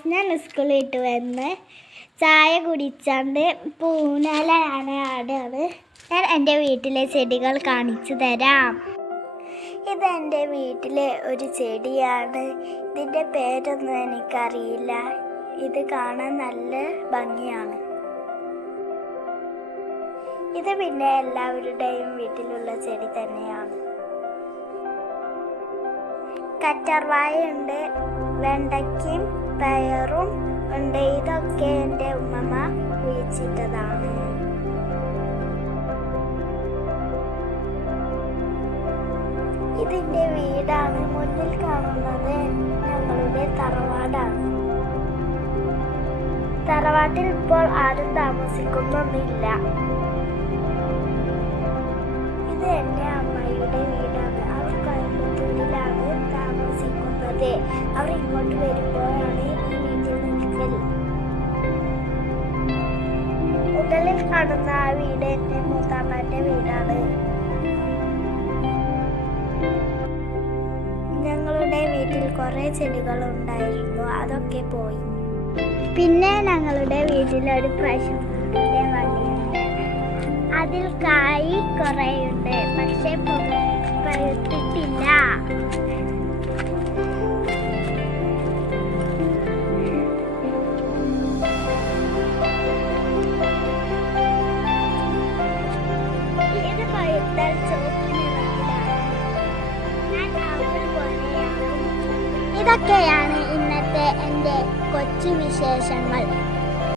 Guys, ഞാൻ സ്കൂളിൽ വിട്ട് വന്ന് ചായ കുടിച്ചാണ്ട് പൂനാലാണ് ആടാണ്. ഞാൻ എൻ്റെ വീട്ടിലെ ചെടികൾ കാണിച്ചു തരാം. ഇത് എൻ്റെ വീട്ടിലെ ഒരു ചെടിയാണ്. ഇതിൻ്റെ പേരൊന്നും എനിക്കറിയില്ല. ഇത് കാണാൻ നല്ല ഭംഗിയാണ്. ഇത് പിന്നെ എല്ലാവരുടെയും വീട്ടിലുള്ള ചെടി തന്നെയാണ്. കറ്റർവാഴയുണ്ട്, വെണ്ടയ്ക്കയും പയറും ഉണ്ട്. ഇതൊക്കെ എൻ്റെ ഉമ്മമ്മ കുഴിച്ചിട്ടതാണ്. ഇതിൻ്റെ വീടാണ്. മുന്നിൽ കാണുന്നത് ഞങ്ങളുടെ തറവാടാണ്. തറവാട്ടിൽ ഇപ്പോൾ ആരും താമസിക്കുന്നൊന്നുമില്ല. ഇത് എൻ്റെ അമ്മയുടെ വീടാണ്. അവർ കോയമ്പത്തൂരിലാണ് താമസിക്കുന്നത്. അവർ ഇങ്ങോട്ട് വരുമ്പോഴാണ് ഈ വീട്ടിൽ നിൽക്കൽ. മുകളിൽ കാണുന്ന ആ വീട് എൻ്റെ മൂത്താമ്മന്റെ വീടാണ്. ഞങ്ങളുടെ വീട്ടിൽ കുറേ ചെടികൾ ഉണ്ടായിരുന്നു, അതൊക്കെ പോയി. പിന്നെ ഞങ്ങളുടെ വീട്ടിൽ ഒരു പ്രശസ്തിന്റെ വള്ളിയുണ്ട്. അതിൽ കായ് കുറേയുണ്ട്, പക്ഷെ പഴുത്തിട്ടില്ല. ഇത് പഴുത്താൽ ചുവപ്പ് നിറത്തിലാണ്. ഞാൻ ആപ്പിൾ പോലെയാകും. ഇതൊക്കെയാണ് ഇന്നത്തെ എൻ്റെ കൊച്ചു വിശേഷങ്ങൾ.